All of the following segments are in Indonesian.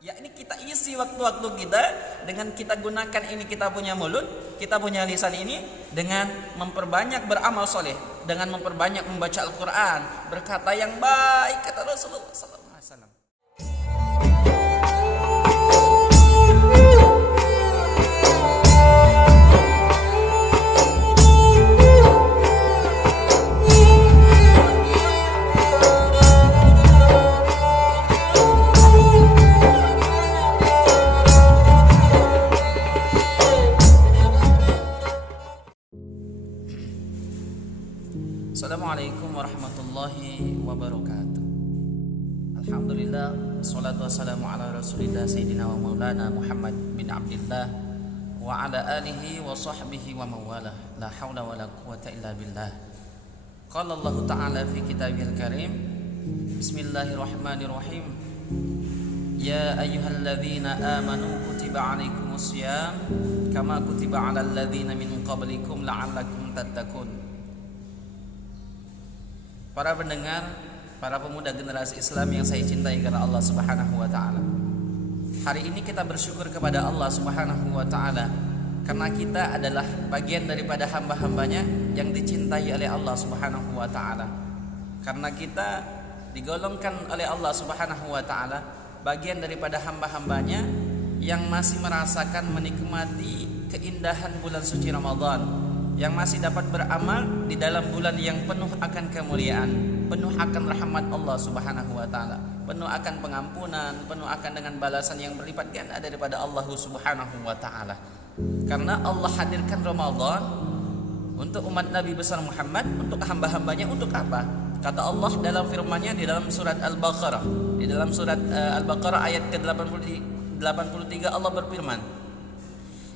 Yakni kita isi waktu-waktu kita dengan kita gunakan ini, kita punya mulut, kita punya lisan ini dengan memperbanyak beramal soleh, dengan memperbanyak membaca Al-Quran, berkata yang baik, kata Rasulullah SAW. Assalamualaikum warahmatullahi wabarakatuh. Alhamdulillah, salatu wassalamu ala rasulillah Sayyidina wa maulana Muhammad bin Abdillah wa ala alihi wa sahbihi wa mawalah. La hawla wa la quwata illa billah. Qala Allah ta'ala fi kitabil karim, bismillahirrahmanirrahim, ya ayyuhalladzina amanu kutiba alaikumus syiyam kama kutiba alal ladzina min qablikum la'allakum tattaqun. Para pendengar, para pemuda generasi Islam yang saya cintai karena Allah Subhanahu wa taala. Hari ini kita bersyukur kepada Allah Subhanahu wa taala karena kita adalah bagian daripada hamba-hambanya yang dicintai oleh Allah Subhanahu wa taala. Karena kita digolongkan oleh Allah Subhanahu wa taala bagian daripada hamba-hambanya yang masih merasakan menikmati keindahan bulan suci Ramadan, yang masih dapat beramal di dalam bulan yang penuh akan kemuliaan, penuh akan rahmat Allah Subhanahu wa taala, penuh akan pengampunan, penuh akan dengan balasan yang berlipat ganda daripada Allah Subhanahu wa taala. Karena Allah hadirkan Ramadan untuk umat Nabi besar Muhammad, untuk hamba-hambanya, untuk apa? Kata Allah dalam firman-Nya di dalam surat Al-Baqarah, di dalam surat Al-Baqarah ayat ke-83 Allah berfirman,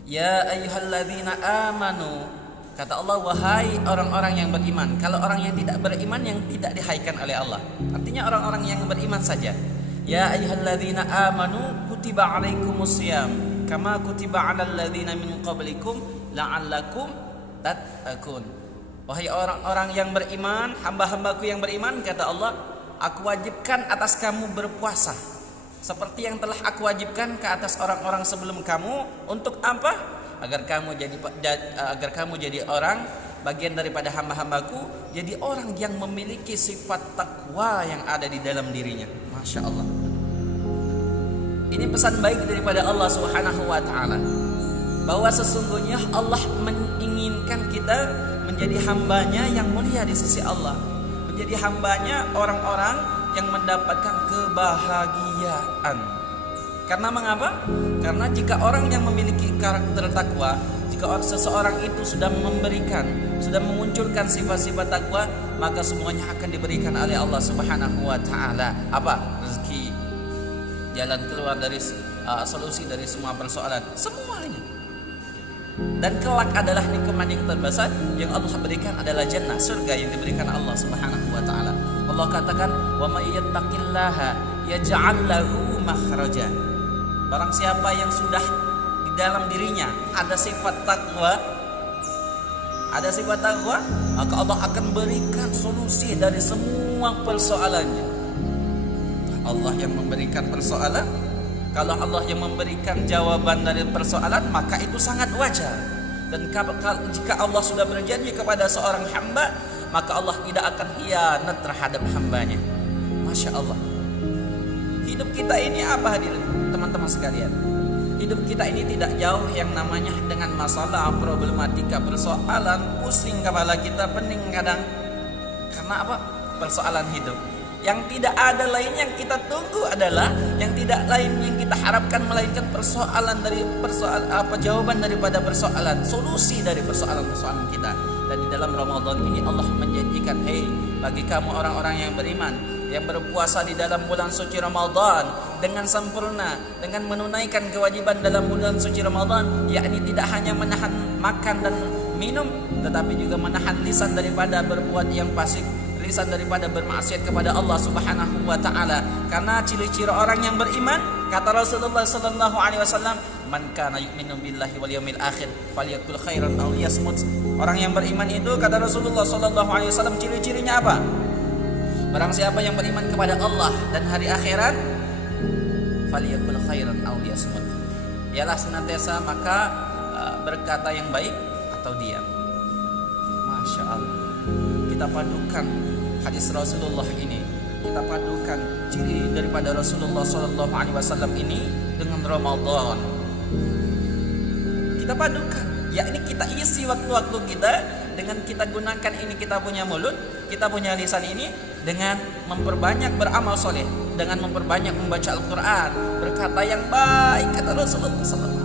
ya ayyuhalladzina amanu, kata Allah, wahai orang-orang yang beriman. Kalau orang yang tidak beriman yang tidak dihaikan oleh Allah, artinya orang-orang yang beriman saja. Ya ayyuhalladzina amanu kutiba alaikumus syiyam kama kutiba alal ladzina min qablikum la'allakum tattaqun. Wahai orang-orang yang beriman, hamba-hambaku yang beriman, kata Allah, aku wajibkan atas kamu berpuasa seperti yang telah aku wajibkan ke atas orang-orang sebelum kamu. Untuk apa? Agar kamu jadi orang bagian daripada hamba-hambaku, jadi orang yang memiliki sifat takwa yang ada di dalam dirinya. Masya Allah. Ini pesan baik daripada Allah Subhanahu wa ta'ala, bahwa sesungguhnya Allah menginginkan kita menjadi hambanya yang mulia di sisi Allah, menjadi hambanya orang-orang yang mendapatkan kebahagiaan. Karena mengapa? Karena jika orang yang memiliki karakter takwa, jika seseorang itu sudah memunculkan sifat-sifat takwa, maka semuanya akan diberikan oleh Allah Subhanahu wa taala. Apa? Rezeki, jalan keluar dari solusi dari semua persoalan, semuanya. Dan kelak adalah nikmat yang terbesar yang Allah berikan adalah jannah, surga yang diberikan Allah Subhanahu wa taala. Allah katakan, "Wa may yattaqillaha yaj'al lahu makhraja." Barang siapa yang sudah di dalam dirinya ada sifat takwa, maka Allah akan berikan solusi dari semua persoalannya. Allah yang memberikan persoalan. Kalau Allah yang memberikan jawaban dari persoalan, maka itu sangat wajar. Dan jika Allah sudah berjanji kepada seorang hamba, maka Allah tidak akan khianat terhadap hambanya. Masya Allah. Hidup kita ini apa, hadirin teman-teman sekalian? Hidup kita ini tidak jauh yang namanya dengan masalah, problematika, persoalan, pusing kepala kita, pening kadang. Karena apa? Persoalan hidup. Yang tidak ada lain yang kita tunggu adalah, yang tidak lain yang kita harapkan melainkan jawaban daripada persoalan, solusi dari persoalan-persoalan kita. Dan di dalam Ramadan ini Allah menjanjikan, hei, bagi kamu orang-orang yang beriman, yang berpuasa di dalam bulan suci Ramadan dengan sempurna, dengan menunaikan kewajiban dalam bulan suci Ramadan, yakni tidak hanya menahan makan dan minum, tetapi juga menahan lisan daripada berbuat yang fasik, lisan daripada bermaksiat kepada Allah Subhanahu wa taala. Karena ciri-ciri orang yang beriman, kata Rasulullah sallallahu alaihi wasallam, man kana yu'minu billahi wal yawmil akhir falyakul khairan aw liyasmut. Orang yang beriman itu, kata Rasulullah sallallahu alaihi wasallam, ciri-cirinya apa? Barang siapa yang beriman kepada Allah dan hari akhirat, falyaqul khairan aw liyasmut. Ialah senantiasa maka berkata yang baik atau diam. Masya Allah. Kita padukan hadis Rasulullah ini, kita padukan ciri daripada Rasulullah SAW ini dengan Ramadan. Kita padukan, yakni kita isi waktu-waktu kita dengan kita gunakan ini, kita punya mulut, kita punya lisan ini dengan memperbanyak beramal soleh, dengan memperbanyak membaca Al-Quran, berkata yang baik, kata Rasulullah SAW.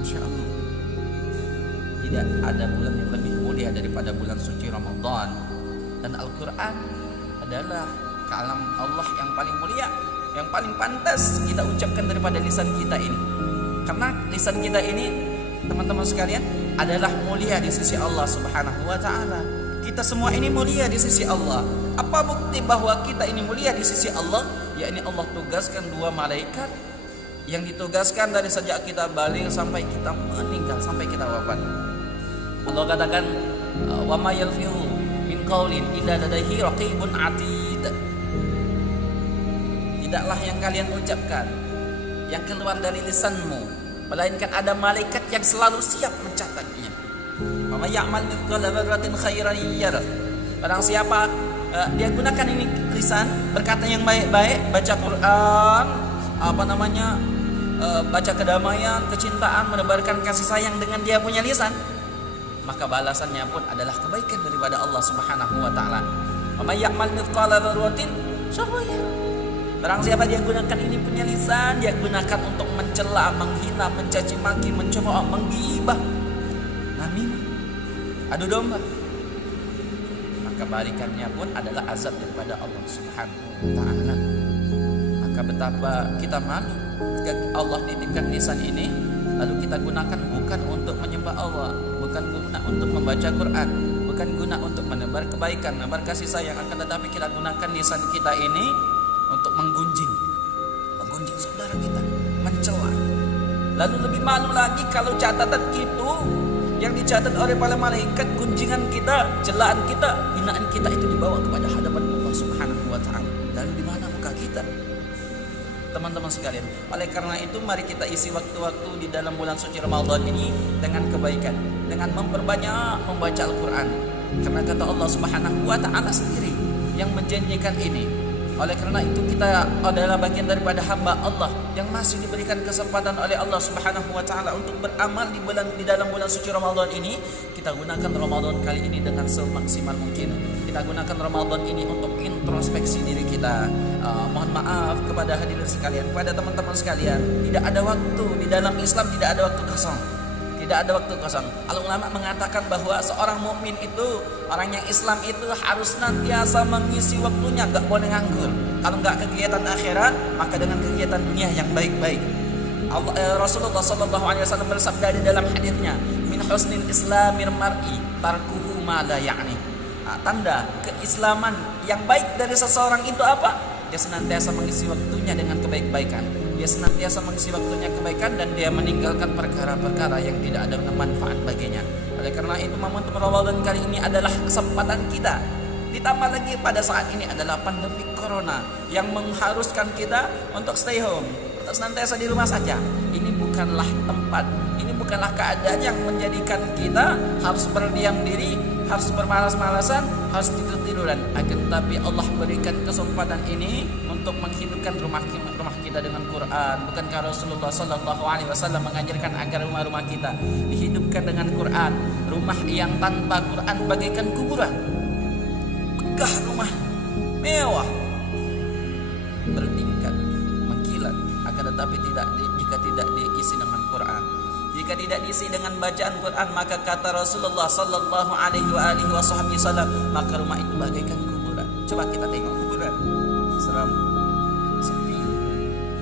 Masya Allah. Tidak ada bulan yang lebih mulia daripada bulan suci Ramadan, dan Al-Quran adalah kalam Allah yang paling mulia, yang paling pantas kita ucapkan daripada lisan kita ini. Karena lisan kita ini, teman-teman sekalian, adalah mulia di sisi Allah Subhanahu wa ta'ala. Kita semua ini mulia di sisi Allah. Apa bukti bahwa kita ini mulia di sisi Allah? Yakni Allah tugaskan 2 malaikat yang ditugaskan dari sejak kita balik sampai kita meninggal, sampai kita wafat. Allah katakan, wa ma yalfihu min qaulin illa ladaihi raqibun atid. Tidaklah yang kalian ucapkan yang keluar dari lisanmu, melainkan ada malaikat yang selalu siap mencatatnya. Wa may ya'mal mithqala dzarratin khairan yarah. Barang siapa dia gunakan ini lisan, berkata yang baik-baik, baca Quran, baca kedamaian, kecintaan, menebarkan kasih sayang dengan dia punya lisan, maka balasannya pun adalah kebaikan daripada Allah Subhanahu wa ta'ala. Wa may ya'mal mithqala dzarratin syarran yarah. Barang siapa dia gunakan ini punya lisan, dia gunakan untuk mencela, menghina, mencaci maki, mencemooh, menggibah, namimah, adu domba, maka balikannya pun adalah azab daripada Allah Subhanahu wa ta'ala. Maka betapa kita malu jika Allah titipkan lisan ini, lalu kita gunakan bukan untuk menyembah Allah, bukan guna untuk membaca Quran, bukan guna untuk menebar kebaikan, menebar kasih sayang, akan tetapi kita gunakan lisan kita ini untuk menggunjing saudara kita, mencela. Lalu lebih malu lagi kalau catatan itu yang dicatat oleh para malaikat, gunjingan kita, celaan kita, hinaan kita itu dibawa kepada hadapan Allah Subhanahu wa ta'ala. Lalu di mana muka kita? Teman-teman sekalian, oleh karena itu mari kita isi waktu-waktu di dalam bulan suci Ramadan ini dengan kebaikan, dengan memperbanyak membaca Al-Quran. Karena kata Allah Subhanahu wa ta'ala sendiri yang menjanjikan ini. Oleh karena itu kita adalah bagian daripada hamba Allah yang masih diberikan kesempatan oleh Allah Subhanahu wa ta'ala untuk beramal di dalam bulan suci Ramadan ini. Kita gunakan Ramadan kali ini dengan semaksimal mungkin. Kita gunakan Ramadan ini untuk introspeksi diri kita. Mohon maaf kepada hadirin sekalian, kepada teman-teman sekalian, tidak ada waktu di dalam Islam, tidak ada waktu kosong. Tidak ada waktu kosong. Ulama mengatakan bahwa seorang mukmin itu, orang yang Islam itu harus senantiasa mengisi waktunya, enggak boleh nganggur. Kalau enggak kegiatan akhirat, maka dengan kegiatan dunia yang baik-baik. Rasulullah SAW bersabda di dalam hadisnya, min husnil islamir mar'i tarkuhu ma la ya'ni. Tanda keislaman yang baik dari seseorang itu apa? Dia senantiasa mengisi waktunya dengan kebaikan. Dia senantiasa mengisi waktunya kebaikan dan dia meninggalkan perkara-perkara yang tidak ada manfaat baginya. Oleh karena itu momentum Ramadan kali ini adalah kesempatan kita. Ditambah lagi pada saat ini adalah pandemi corona yang mengharuskan kita untuk stay home, untuk senantiasa di rumah saja. Ini bukanlah tempat, ini bukanlah keadaan yang menjadikan kita harus berdiam diri, harus bermalas-malasan, harus tidur-tiduran. Akan tetapi Allah berikan kesempatan ini untuk menghidupkan rumah kita dengan Quran. Bukankah Rasulullah SAW mengajarkan agar rumah-rumah kita dihidupkan dengan Quran? Rumah yang tanpa Quran bagaikan kuburan. Megah rumah, mewah, bertingkat, mengkilat. Akan tetapi jika tidak diisi dengan Quran, jika tidak diisi dengan bacaan Quran, maka kata Rasulullah sallallahu alaihi wasallam, maka rumah itu bagaikan kuburan. Coba kita tengok kuburan, seram, sepi,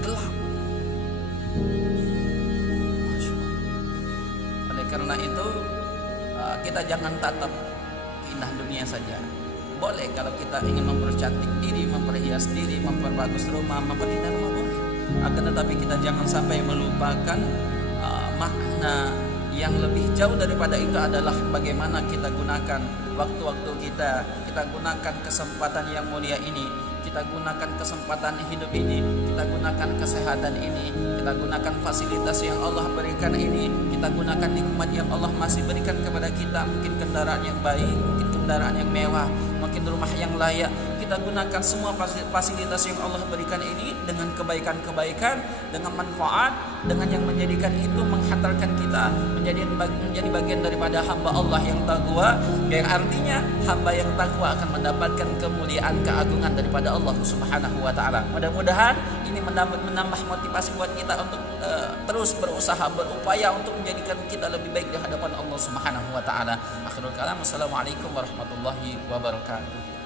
gelap. Masya Allah. Oleh karena itu kita jangan tatap keindahan dunia saja. Boleh kalau kita ingin mempercantik diri, memperhias diri, memperbagus rumah, memperindah rumah boleh. Akan tetapi kita jangan sampai melupakan makna yang lebih jauh daripada itu adalah bagaimana kita gunakan waktu-waktu kita gunakan kesempatan yang mulia ini kita gunakan kesempatan hidup ini, kita gunakan kesehatan ini, kita gunakan fasilitas yang Allah berikan ini, kita gunakan nikmat yang Allah masih berikan kepada kita, mungkin kendaraan yang baik, mungkin kendaraan yang mewah, mungkin rumah yang layak. Kita gunakan semua fasilitas yang Allah berikan ini dengan kebaikan-kebaikan, dengan manfaat, dengan yang menjadikan itu menghantarkan kita menjadi bagian daripada hamba Allah yang takwa, yang artinya hamba yang takwa akan mendapatkan kemuliaan, keagungan daripada Allah Subhanahu wa taala. Mudah-mudahan ini menambah motivasi buat kita untuk terus berusaha, berupaya untuk menjadikan kita lebih baik di hadapan Allah Subhanahu wa taala. Akhirul kalam, wassalamualaikum warahmatullahi wabarakatuh.